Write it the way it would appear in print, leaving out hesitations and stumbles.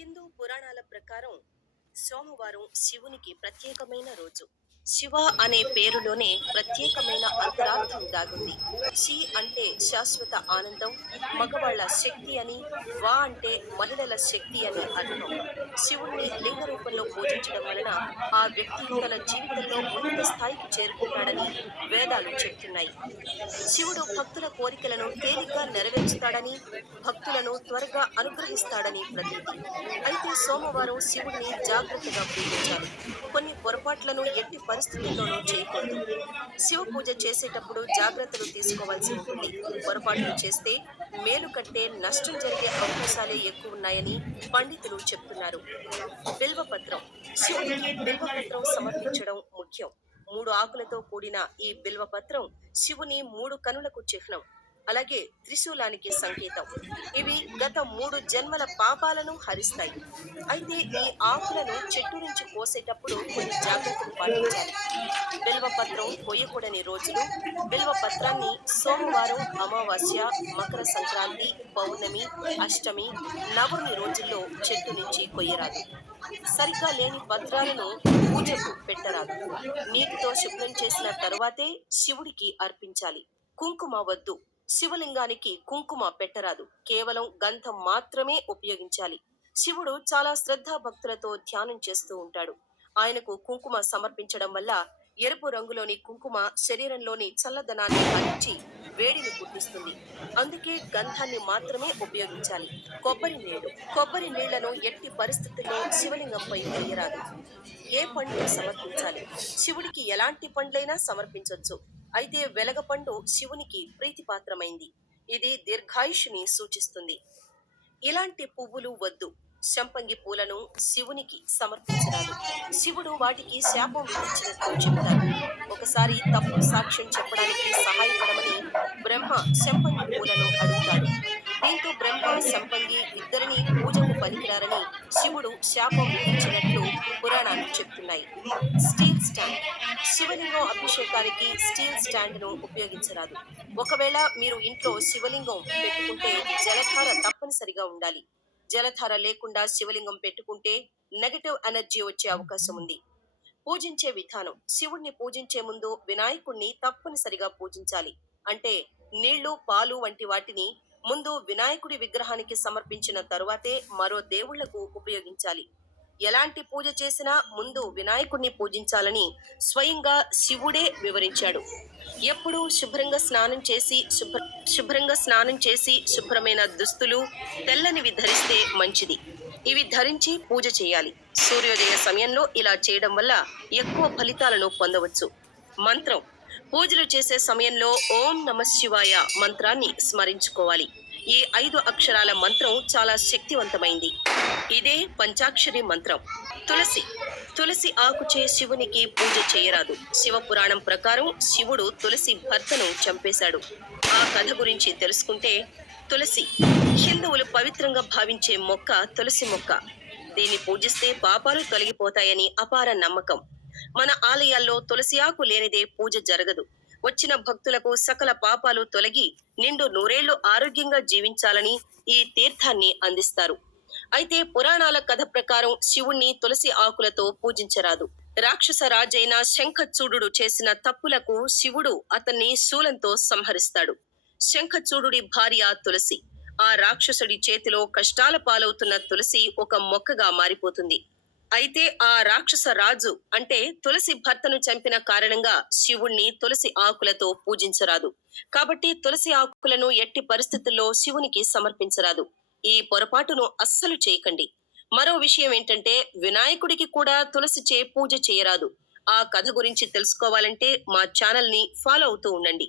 హిందూ పురాణాల ప్రకారం సోమవారం శివునికి ప్రత్యేకమైన రోజు. శివ అనే పేరులోనే ప్రత్యేకమైన అంతరార్థం దాగుంది. శి అంటే శాశ్వత ఆనందం, మగవాళ్ల శక్తి అని, వా అంటే మహిళల శక్తి అని అర్థం. శివుణ్ణి లింగ రూపంలో పూజించడం వలన ఆ వ్యక్తి తన జీవితంలో ఉన్నత స్థాయికి చేరుకుంటాడని వేదాలు చెప్తున్నాయి. శివుడు భక్తుల కోరికలను తేలిగ్గా నెరవేరుస్తాడని, భక్తులను త్వరగా అనుగ్రహిస్తాడని ప్రతీతి. అయితే సోమవారం శివుడిని జాగ్రత్తగా పూజించాలి. కొన్ని పొరపాట్లను ఎట్టి పరిస్థితుల్లోనూ చేయకూడదు. శివ పూజ చేసేటప్పుడు జాగ్రత్తలు తీసుకోవాల్సి ఉంటుంది. పొరపాట్లు చేస్తే మేలు కంటే నష్టం జరిగే అవకాశాలే ఎక్కువ ఉన్నాయని పండితులు చెప్తున్నారు. బిల్వపత్రం. శివుడికి బిల్వపత్రం సమర్పించడం ముఖ్యం. 3 ఆకులతో కూడిన ఈ బిల్వపత్రం శివుని 3 కనులకు చిహ్నం. అలాగే త్రిశూలానికి సంకేతం. ఇవి గత 3 జన్మల పాపాలను హరిస్తాయి. అయితే ఈ ఆకులను చెట్టు నుంచి కోసేటప్పుడు కొన్ని జాగ్రత్తలు పాటించాలి. బిల్వపత్రం కొయ్యకూడని రోజులు: బిల్వపత్రాన్ని సోమవారం, అమావాస్య, మకర సంక్రాంతి, పౌర్ణమి, అష్టమి, నవమి రోజుల్లో చెట్టు నుంచి కొయ్యరాదు. సరిగ్గా లేని పత్రాలను పూజకు పెట్టరాదు. నీటితో శుభ్రం చేసిన తరువాతే శివుడికి అర్పించాలి. కుంకుమ వద్దు. శివలింగానికి కుంకుమ పెట్టరాదు. కేవలం గంధం మాత్రమే ఉపయోగించాలి. శివుడు చాలా శ్రద్ధాభక్తులతో ధ్యానం చేస్తూ ఉంటాడు. ఆయనకు కుంకుమ సమర్పించడం వల్ల ఎరుపు రంగులోని కుంకుమ శరీరంలోని చల్లదనాన్ని హరించి వేడిని పుట్టిస్తుంది. అందుకే గంధాన్ని మాత్రమే ఉపయోగించాలి. కొబ్బరి నీళ్లను ఎట్టి పరిస్థితుల్లో శివలింగంపై వేయరాదు. ఏ పండ్లు సమర్పించాలి? శివుడికి ఎలాంటి పండ్లైనా సమర్పించొచ్చు. అయితే వెలగపండు శివునికి ప్రీతిపాత్రమైంది. ఇది దీర్ఘాయుషుని సూచిస్తుంది. ఇలాంటి పువ్వులు వద్దు. శంపంగి పూలను శివునికి సమర్పించరాదు. శివుడు వాటికి శాపం విధించినట్లు చెబుతారు. ఒకసారి తప్పుడు సాక్ష్యం చెప్పడానికి సహాయపడమని బ్రహ్మ శంపంగి పూలను అడుగుతాడు. దీంతో బ్రహ్మ, శంపంగి ఇద్దరిని పూజకు పనికిరారని శివుడు శాపం విధించినట్లు పురాణాలు చెప్తున్నాయి. Steel stand. శివలింగం అభిషేకానికి స్టీల్ స్టాండ్ ను ఉపయోగించరాదు. ఒకవేళ మీరు ఇంట్లో శివలింగం పెట్టుకుంటే జలధార తప్పనిసరిగా ఉండాలి. జలధార లేకుండా శివలింగం పెట్టుకుంటే నెగటివ్ ఎనర్జీ వచ్చే అవకాశం ఉంది. పూజించే విధానం: శివుణ్ణి పూజించే ముందు వినాయకుణ్ణి తప్పనిసరిగా పూజించాలి. అంటే నీళ్లు, పాలు వంటి వాటిని ముందు వినాయకుడి విగ్రహానికి సమర్పించిన తరువాతే మరో దేవుళ్లకు ఉపయోగించాలి. ఎలాంటి పూజ చేసినా ముందు వినాయకుడిని పూజించాలని స్వయంగా శివుడే వివరించాడు. ఎప్పుడూ శుభ్రంగా స్నానం చేసి శుభ్రమైన దుస్తులు, తెల్లనివి ధరిస్తే మంచిది. ఇవి ధరించి పూజ చేయాలి. సూర్యోదయ సమయంలో ఇలా చేయడం వల్ల ఎక్కువ ఫలితాలను పొందవచ్చు. మంత్రం: పూజలు చేసే సమయంలో ఓం నమఃశివాయ మంత్రాన్ని స్మరించుకోవాలి. ఈ 5 అక్షరాల మంత్రం చాలా శక్తివంతమైంది. ఇదే పంచాక్షరి మంత్రం. తులసి ఆకుచే శివునికి పూజ చేయరాదు. శివపురాణం ప్రకారం శివుడు తులసి భర్తను చంపేశాడు. ఆ కథ గురించి తెలుసుకుంటే, తులసి హిందువులు పవిత్రంగా భావించే మొక్క తులసి మొక్క. దీన్ని పూజిస్తే పాపాలు తొలగిపోతాయని అపార నమ్మకం. మన ఆలయాల్లో తులసి ఆకు లేనిదే పూజ జరగదు. వచ్చిన భక్తులకు సకల పాపాలు తొలగి నిండు నూరేళ్లు ఆరోగ్యంగా జీవించాలని ఈ తీర్థాన్ని అందిస్తారు. అయితే పురాణాల కథ ప్రకారం శివుణ్ణి తులసి ఆకులతో పూజించరాదు. రాక్షస రాజైన శంఖచూడుడు చేసిన తప్పులకు శివుడు అతన్ని శూలంతో సంహరిస్తాడు. శంఖచూడుడి భార్య తులసి. ఆ రాక్షసుడి చేతిలో కష్టాల పాలవుతున్న తులసి ఒక మొక్కగా మారిపోతుంది. అయితే ఆ రాక్షస రాజు అంటే తులసి భర్తను చంపిన కారణంగా శివుణ్ణి తులసి ఆకులతో పూజించరాదు. కాబట్టి తులసి ఆకులను ఎట్టి పరిస్థితుల్లో శివునికి సమర్పించరాదు. ఈ పొరపాటును అస్సలు చేయకండి. మరో విషయం ఏంటంటే, వినాయకుడికి కూడా తులసిచే పూజ చేయరాదు. ఆ కథ గురించి తెలుసుకోవాలంటే మా ఛానల్ ని ఫాలో అవుతూ ఉండండి.